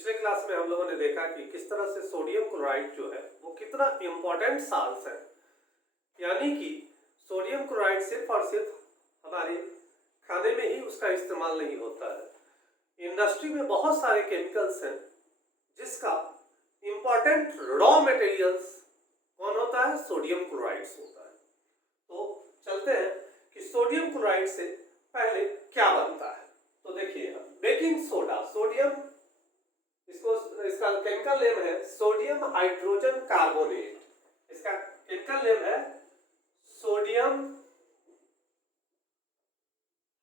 पिछले क्लास में हम लोगों ने देखा कि किस तरह से सोडियम क्लोराइड जो है वो कितना इम्पोर्टेंट साल्ट है, यानी कि सोडियम क्लोराइड सिर्फ और सिर्फ हमारे खाने में ही उसका इस्तेमाल नहीं होता है। इंडस्ट्री में बहुत सारे केमिकल्स हैं जिसका इम्पोर्टेंट रॉ मटेरियल्स कौन होता है? सोडियम क्लोराइड्स होता है। तो चलते हैं कि सोडियम क्लोराइड से पहले क्या बनता है। तो देखिए, बेकिंग सोडा, सोडियम, इसका केमिकल नेम है सोडियम हाइड्रोजन कार्बोनेट। इसका केमिकल नेम है सोडियम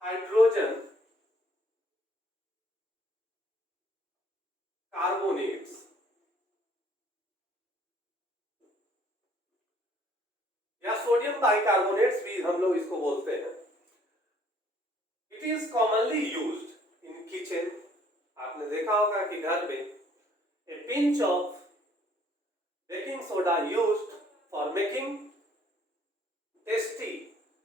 हाइड्रोजन कार्बोनेट्स या सोडियम बाइकार्बोनेट्स भी हम लोग इसको बोलते हैं। It is commonly used in kitchen. आपने देखा होगा कि घर में ए pinch of baking soda used for making tasty,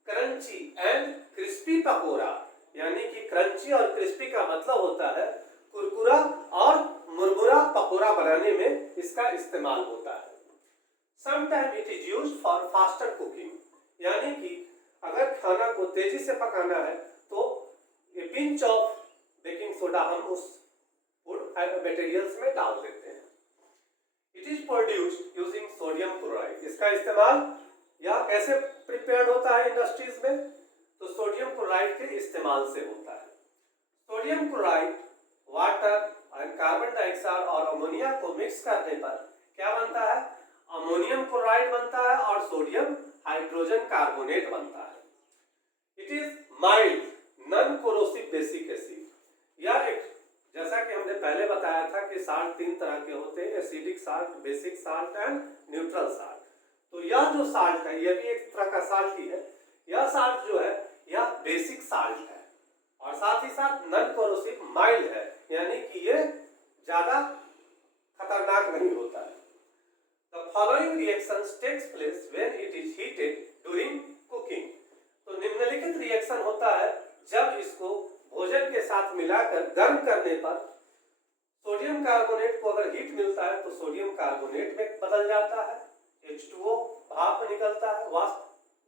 crunchy and crispy pakora, यानी कि क्रंची और क्रिस्पी का मतलब होता है कुरकुरा और मुरमुरा पकोड़ा बनाने में इसका इस्तेमाल होता है। Sometime it is used for faster cooking, यानी कि अगर खाना को तेजी से पकाना है तो ये पिंच ऑफ बेकिंग सोडा हम उस फूड मटेरियल्स में डाल देते हैं। It is produced using sodium chloride. इसका इस्तेमाल या कैसे प्रिपेयर्ड होता है इंडस्ट्रीज में? तो सोडियम क्लोराइड के इस्तेमाल से होता है। सोडियम क्लोराइड वाटर और कार्बन डाइऑक्साइड और अमोनिया को मिक्स करने पर क्या बनता है? अमोनियम क्लोराइड बनता है और सोडियम हाइड्रोजन कार्बोनेट बनता है। It is mild non corrosive basic acid. यह एक, जैसा कि हमने पहले बताया था कि साल्ट तीन तरह के होते हैं, acidic salt, basic salt and neutral salt. तो यह जो साल्ट है यह भी एक तरह का साल्ट ही है। यह साल्ट जो है यह बेसिक साल्ट है और साथ ही साथ नॉन कोरोसिव माइल्ड है, यानी कि यह ज्यादा खतरनाक नहीं होता है। The following reactions takes place when it is heated during cooking. तो निम्नलिखित रिएक्शन होता है जब इसको भोजन के साथ मिलाकर गर्म करने पर सोडियम कार्बोनेट को अगर हीट मिलता है तो सोडियम कार्बोनेट में बदल जाता है, H2O भाप निकलता है वाष्प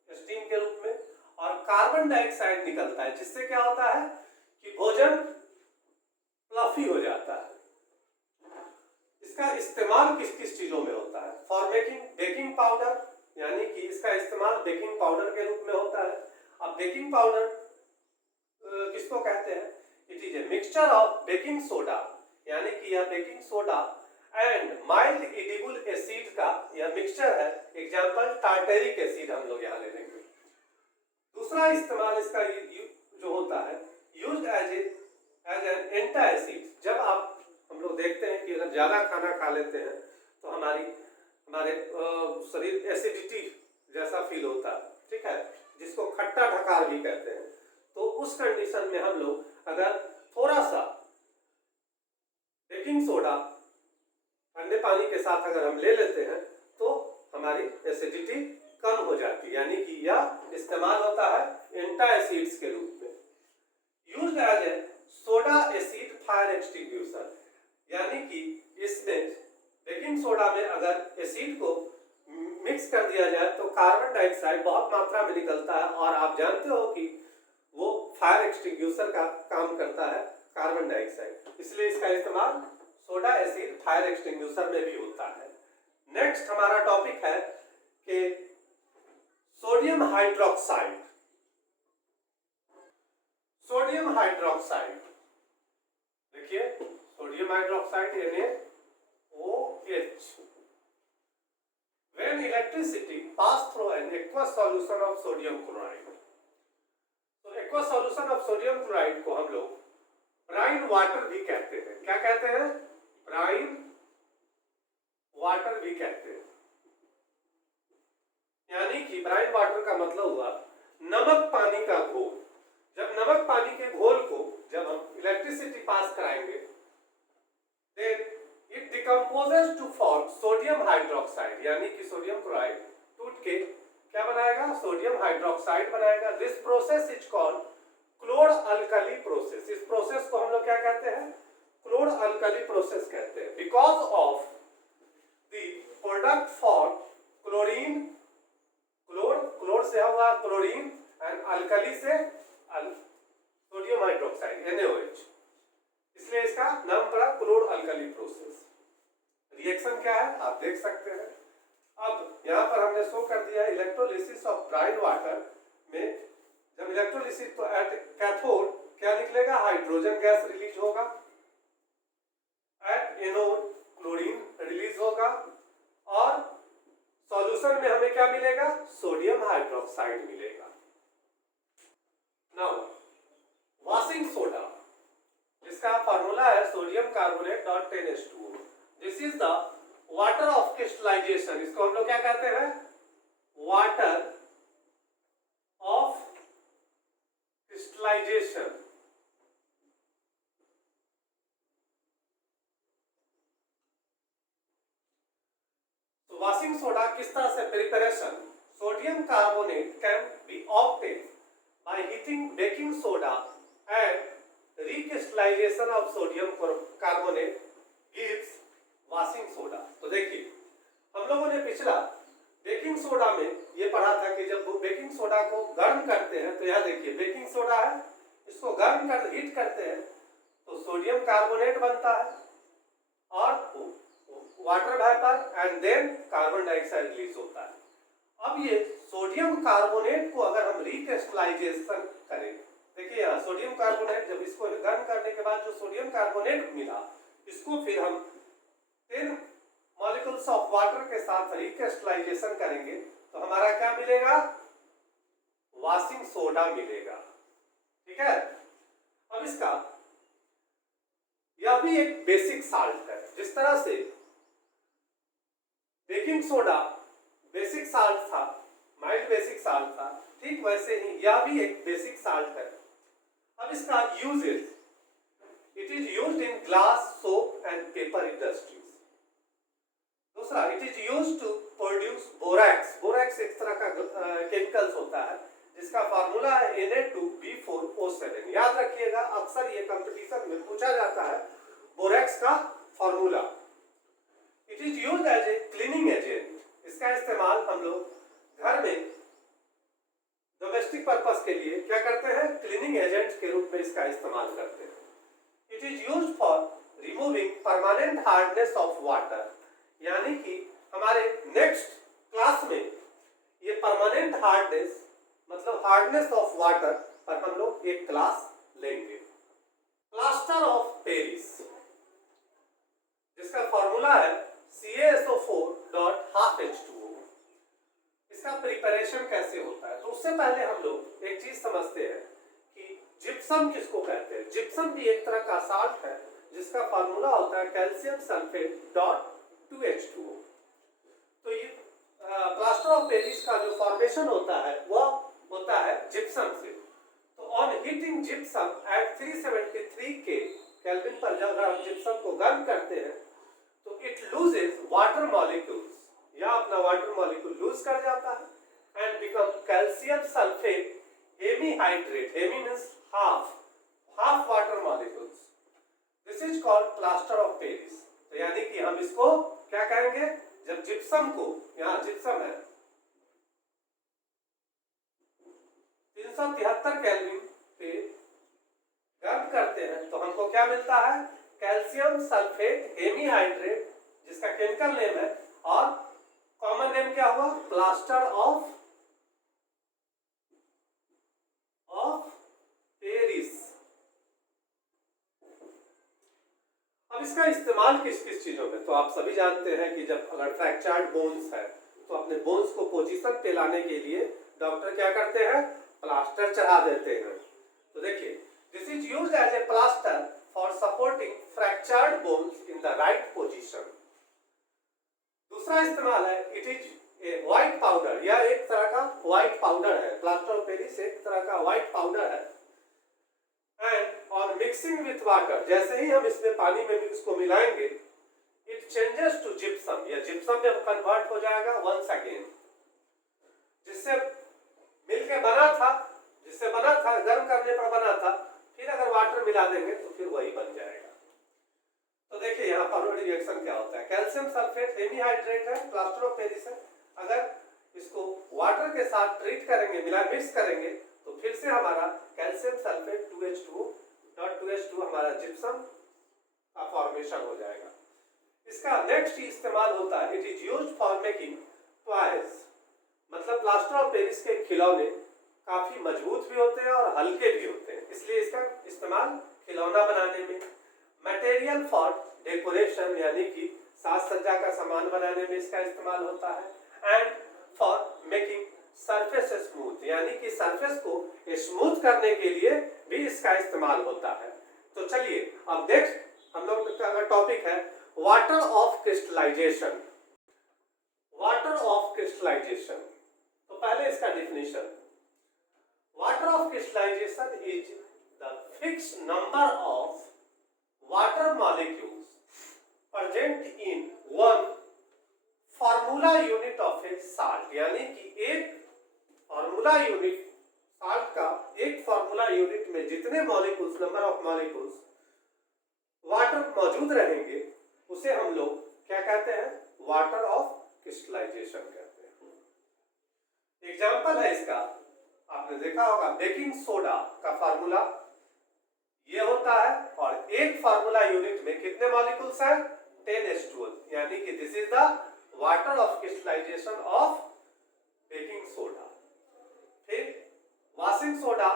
स्टीम के रूप में, और कार्बन डाइऑक्साइड निकलता है, जिससे क्या होता है कि भोजन फ्लफी हो जाता है। इसका इस्तेमाल किस किस चीजों में होता है? फॉर मेकिंग बेकिंग पाउडर, यानी कि इसका इस्तेमाल बेकिंग पाउडर के रूप में होता है। अब बेकिंग पाउडर किसको कहते हैं? It is a mixture of baking soda, यानी कि यह baking soda and mild edible acid का यह मिक्सचर है। एग्जांपल टार्टेरिक एसिड हम लोग यहाँ ले लेंगे। दूसरा इस्तेमाल इसका जो होता है used as an anti acid. जब हम लोग देखते हैं कि अगर ज्यादा खाना खा लेते हैं तो हमारे शरीर एसिडिटी जैसा फील होता है, ठीक है, जिसको खट्टा ढकार भी कहते हैं। तो उस कंडीशन में हम लोग अगर थोड़ा सा बेकिंग सोडा ठंडे पानी के साथ अगर हम ले लेते हैं तो हमारी एसिडिटी कम हो जाती है, यानी कि यह इस्तेमाल होता है एंटी एसिड्स के रूप में। Used as a soda acid fire extinguisher, यानी कि इसमें बेकिंग सोडा में अगर एसिड को मिक्स कर दिया जाए तो कार्बन डाइऑक्साइड बहुत मात्रा में निकलता है, और आप जानते हो कि वो फायर एक्सटिंग्विशर का काम करता है कार्बन डाइऑक्साइड, इसलिए इसका इस्तेमाल सोडा एसिड फायर एक्सटिंग्विशर में भी होता है। नेक्स्ट हमारा टॉपिक है कि सोडियम हाइड्रोक्साइड। सोडियम हाइड्रोक्साइड, देखिए sodium hydroxide NaOH। When electricity pass through an aqueous solution of sodium chloride, तो aqueous solution of sodium chloride को हम लोग ब्राइन वाटर भी कहते हैं। क्या कहते हैं? ब्राइन वाटर भी कहते हैं। यानी कि ब्राइन वाटर का मतलब हुआ नमक पानी का घोल। जब नमक पानी के घोल को जब हम इलेक्ट्रिसिटी पास कराएंगे then it decomposes to form sodium hydroxide, यानी कि सोडियम क्लोराइड टूट के क्या बनाएगा? सोडियम हाइड्रोक्साइड बनाएगा। This process is called chlor alkali process. इस प्रोसेस को हम लोग क्या कहते हैं? क्लोर अल्कली प्रोसेस प्रोसेस कहते हैं, because of the product for chlorine, chlor से होगा क्लोरीन एंड अल्कली से सोडियम हाइड्रोक्साइड NaOH, इसलिए इसका नाम पड़ा क्लोर अल्कली प्रोसेस। रिएक्शन क्या है आप देख सकते हैं। अब यहाँ पर हमने शो कर दिया इलेक्ट्रोलिसिस ऑफ ब्राइन वाटर में, जब इलेक्ट्रोलिसिस तो एट कैथोड क्या निकलेगा, हाइड्रोजन गैस रिलीज होगा, एट एनोड क्लोरीन रिलीज होगा, और सॉल्यूशन में हमें क्या मिलेगा, सोडियम हाइड्रोक्साइड मिलेगा। नाउ वॉशिंग सोडा, जिसका फार्मूला है sodium carbonate dot 10H2O, this is the water of crystallisation, इसको हम लोग क्या कहते हैं, वाटर ऑफ क्रिस्टलाइजेशन। तो वॉशिंग सोडा किस तरह से preparation, sodium carbonate can be obtain by heating baking soda and recrystallization of sodium carbonate gives washing soda। तो देखिए हम लोगों ने पिछला बेकिंग सोडा में ये पढ़ा था कि जब बेकिंग सोडा को गर्म करते हैं, तो यह देखिए बेकिंग सोडा है, इसको गर्म कर हीट करते हैं तो सोडियम कार्बोनेट बनता है और water vapour and then carbon dioxide release होता है। अब ये सोडियम कार्बोनेट को अगर हम रिक्रिस्टलाइजेशन करें, देखिए यहाँ सोडियम कार्बोनेट, जब इसको गर्म करने के बाद जो सोडियम कार्बोनेट मिला, इसको फिर हम 10 मॉलिक्यूल्स ऑफ वाटर के साथ रिक्रिस्टलाइजेशन करेंगे तो हमारा क्या मिलेगा, वॉशिंग सोडा मिलेगा। ठीक है, अब इसका यह भी एक बेसिक साल्ट है, जिस तरह से बेकिंग सोडा बेसिक साल्ट था, माइल्ड बेसिक साल्ट था, ठीक वैसे ही यह भी एक बेसिक साल्ट है। अब इसका uses, it is used in glass, soap and paper industries. दूसरा, it is used to produce borax, borax एक तरह का केमिकल्स होता है जिसका फार्मूला है Na2B4O7। याद रखिएगा, अक्सर ये कंपटीशन में पूछा जाता है बोरैक्स का formula. It is used as a cleaning agent, इसका इस्तेमाल हम लोग घर में डोमेस्टिक पर्पस के लिए क्या करते हैं, क्लीनिंग एजेंट के रूप में इसका इस्तेमाल करते हैं। It is used for removing permanent hardness of water, यानी कि हमारे नेक्स्ट क्लास में ये परमानेंट हार्डनेस मतलब हार्डनेस ऑफ वाटर पर हम लोग एक क्लास लेंगे। प्लास्टर ऑफ पेरिस, जिसका फॉर्मूला है CaSO4.12H2O। इसका प्रिपरेशन कैसे होता है, तो उससे पहले हम लोग एक चीज समझते हैं कि जिप्सम किसको कहते हैं। जिप्सम भी एक तरह का साल्ट है जिसका फॉर्मूला होता है कैल्शियम सल्फेट डॉट 2H2O। तो ये प्लास्टर ऑफ पेरिस का जो फॉर्मेशन होता है वह होता है जिप्सम से। तो on heating gypsum at 373 kelvin पर जब हम जिप्सम को गर्म करते हैं तो इट लूजेस वाटर मॉलिक्यूल्स, या अपना वाटर मॉलिक्यूल लूज कर जाता है and become calcium sulphate hemihydrate, hemi means half water molecules. This is called plaster of Paris. तो यानी कि हम इसको क्या कहेंगे, जब जिप्सम को, यहाँ जिप्सम है 373 केल्विन पे गर्म करते हैं तो हमको क्या मिलता है, कैल्शियम सल्फेट हेमीहाइड्रेट, जिसका केमिकल नेम है, और कॉमन नेम क्या हुआ, प्लास्टर ऑफ पेरिस। अब इसका इस्तेमाल किस किस चीजों में, तो आप सभी जानते हैं कि जब अगर फ्रैक्चर्ड बोन्स है तो अपने बोन्स को पोजीशन पे लाने के लिए डॉक्टर क्या करते हैं, प्लास्टर चढ़ा देते हैं। तो देखिए, this is used as a plaster for supporting fractured bones in the right position. दूसरा इस्तेमाल है, it is a white powder, या एक तरह का व्हाइट पाउडर है, प्लास्टर ऑफ पेरिस एक तरह का व्हाइट पाउडर है। And on mixing with water, जैसे ही हम इसमें पानी में इसको मिलाएंगे, इट चेंजेस टू जिप्सम, या जिप्सम में कन्वर्ट हो जाएगा वंस अगेन। जिससे मिलके बना था, जिससे बना था, गर्म करने पर बना था, फिर अगर वाटर मिला देंगे तो फिर वही बन जाएगा। तो देखिए यहाँ पर रिएक्शन क्या होता है, कैल्शियम सल्फेट हेमीहाइड्रेट है, प्लास्टर ऑफ पेरिस है। अगर इसको वाटर के साथ ट्रीट करेंगे, मिक्स करेंगे, तो फिर से हमारा कैल्शियम सल्फेट 2H2 हमारा जिप्सम का फॉर्मेशन हो जाएगा। इसका नेक्स्ट इस्तेमाल होता है, it is used for making toys, मतलब प्लास्टर ऑफ पेरिस के खिलौने काफी मजबूत भी होते हैं और हल्के भी होते हैं, इसलिए इसका इस्तेमाल खिलौना बनाने में। मटेरियल फॉर डेकोरेशन यानी कि साज सज्जा का सामान बनाने में इसका इस्तेमाल होता है। And for making surface smooth, यानी कि सरफेस को स्मूथ करने के लिए भी इसका इस्तेमाल होता है। तो चलिए अब नेक्स्ट हम लोग का टॉपिक है water of crystallisation. Water of crystallisation, तो पहले इसका definition, water of crystallisation is the fixed number of water molecules present in one formula unit of a salt, यानी कि एक फॉर्मूला यूनिट साल्ट का, एक फॉर्मूला यूनिट में जितने molecules, number of molecules water मौजूद रहेंगे उसे हम लोग क्या कहते हैं, वाटर ऑफ क्रिस्टलाइजेशन कहते हैं। एग्जांपल है इसका, आपने देखा होगा बेकिंग सोडा का फार्मूला ये होता है और एक फार्मूला यूनिट में कितने मॉलिक्यूल्स हैं, 10H2O, यानी कि this is the water of crystallisation of baking soda. फिर वॉशिंग सोडा,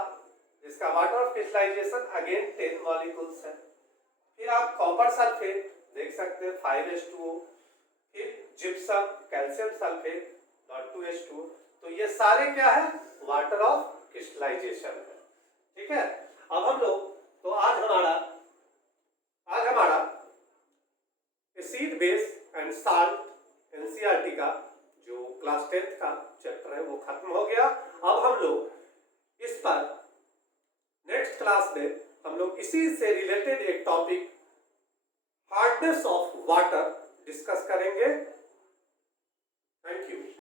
जिसका water of crystallisation again 10 molecules है। फिर आप कॉपर सल्फेट देख सकते हैं 5H2O, फिर जिप्सम, कैल्शियम सल्फेट 2H2O, तो ये सारे क्या है, वाटर ऑफ क्रिस्टलाइजेशन है। ठीक है, अब हम लोग, तो आज हमारा acid base and salt NCERT का जो क्लास 10th का चैप्टर है वो खत्म हो गया। अब हम लोग इस पर नेक्स्ट क्लास में हम लोग इसी से रिलेटेड एक topic hardness of water discuss करेंगे।